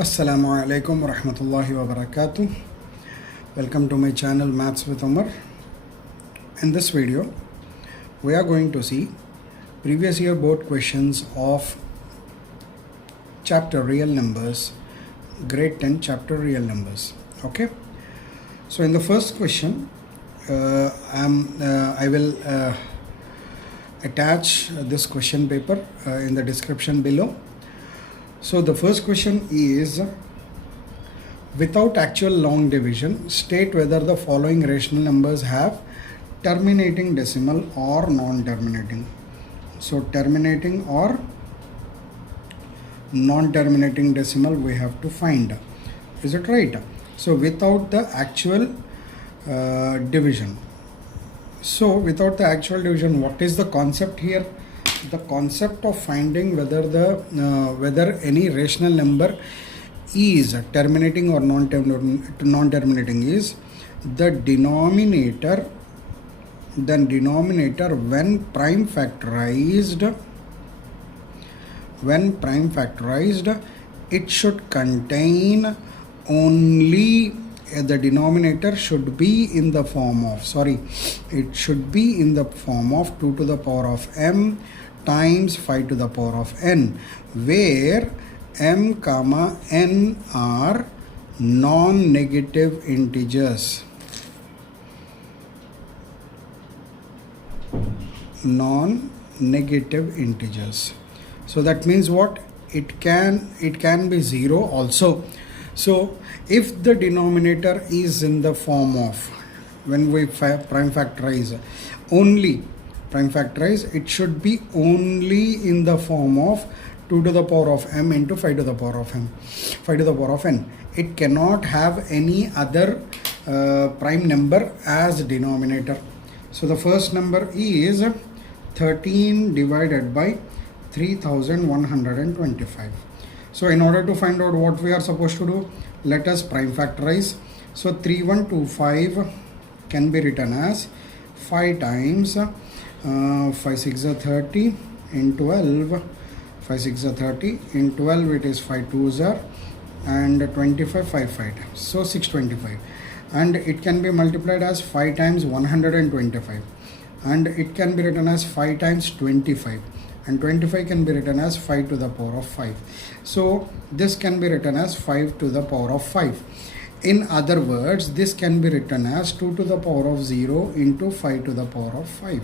Assalamu alaikum wa rahmatullahi wa barakatuh. Welcome to my channel Maths with Umar. In this video, we are going to see previous year board questions of chapter real numbers, grade 10 chapter real numbers. Okay. So in the first question, I will attach this question paper in the description below. So the first question is, without actual long division, state whether the following rational numbers have terminating decimal or non-terminating. So terminating or non-terminating decimal we have to find. Is it right? So without the actual division. So without the actual division, what is the concept here? The concept of finding whether any rational number is terminating or non-terminating is the denominator when prime factorized, it should contain only the denominator should be in the form of, it should be in the form of 2 to the power of m times 5 to the power of n, where m comma n are non-negative integers. Non-negative integers. So that means what? It can be 0 also. So if the denominator is in the form of, when we prime factorize, it should be only in the form of 2 to the power of m into 5 to the power of n. It cannot have any other prime number as denominator. So the first number is 13 divided by 3125. So in order to find out what we are supposed to do, let us prime factorize. So 3125 can be written as 5 times 5 6 are 30 in 12, 5 6 are 30 in 12, it is 5 2s are, and 25 5 5 times, so 625, and it can be multiplied as 5 times 125, and it can be written as 5 times 25, and 25 can be written as 5 to the power of 5. So this can be written as 5 to the power of 5. In other words, this can be written as 2 to the power of 0 into 5 to the power of 5.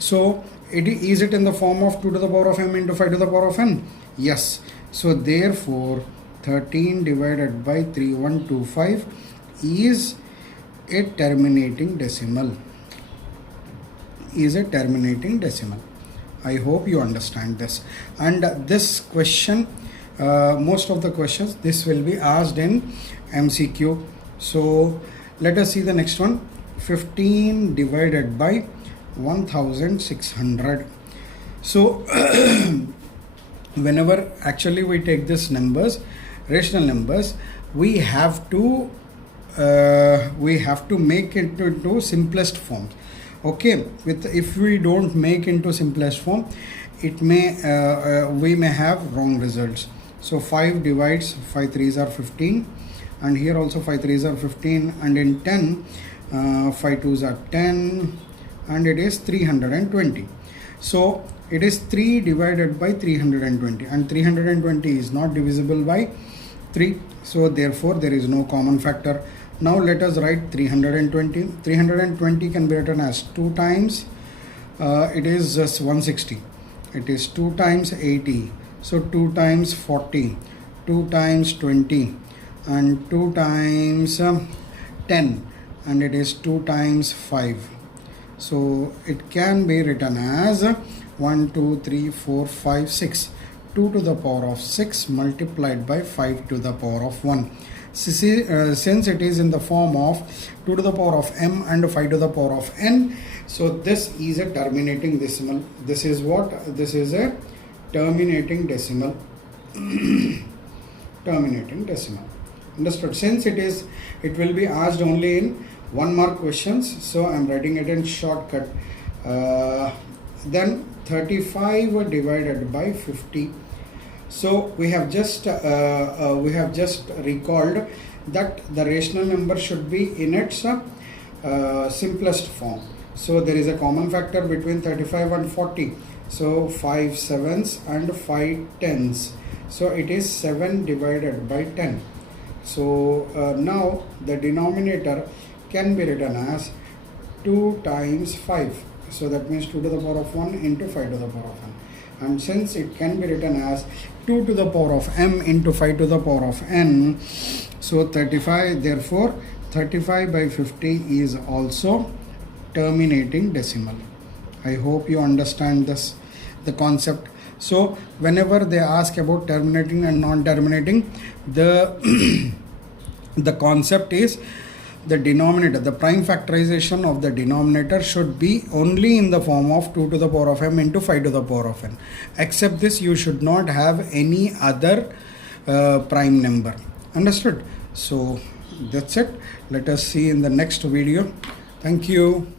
So is it in the form of 2 to the power of m into 5 to the power of n? Yes. So therefore 13 divided by 3125 is a terminating decimal. I hope you understand this. And this question, most of the questions, this will be asked in MCQ. So let us see the next one. 15 divided by 1600. So whenever actually we take this numbers, rational numbers, we have to make it into simplest form. Okay, if we don't make into simplest form, it may we may have wrong results. So 5 divides 5 3s are 15, and here also 5 3s are 15, and in 10 5 2s are 10, and it is 320. So it is 3 divided by 320, and 320 is not divisible by 3, so therefore there is no common factor. Now let us write 320. 320 can be written as 2 times, it is just 160. It is 2 times 80. So 2 times 40, 2 times 20, and 2 times 10, and it is 2 times 5. So it can be written as 1, 2, 3, 4, 5, 6. 2 to the power of 6 multiplied by 5 to the power of 1. Since it is in the form of 2 to the power of m and 5 to the power of n, so this is a terminating decimal. This is what? This is a terminating decimal. Terminating decimal. Understood? Since it will be asked only in 1 mark questions, so I am writing it in shortcut. Then 35 divided by 50. So we have just recalled that the rational number should be in its simplest form. So there is a common factor between 35 and 40. So 5 7s and 5 10s. So it is 7 divided by 10. So now the denominator can be written as 2 times 5. So that means 2 to the power of 1 into 5 to the power of n. And since it can be written as 2 to the power of m into 5 to the power of n, so 35, therefore 35 by 50 is also terminating decimal. I hope you understand this, the concept. So whenever they ask about terminating and non-terminating, the the concept is the denominator, the prime factorization of the denominator should be only in the form of 2 to the power of m into 5 to the power of n. Except this, you should not have any other prime number. Understood? So that's it. Let us see in the next video. Thank you.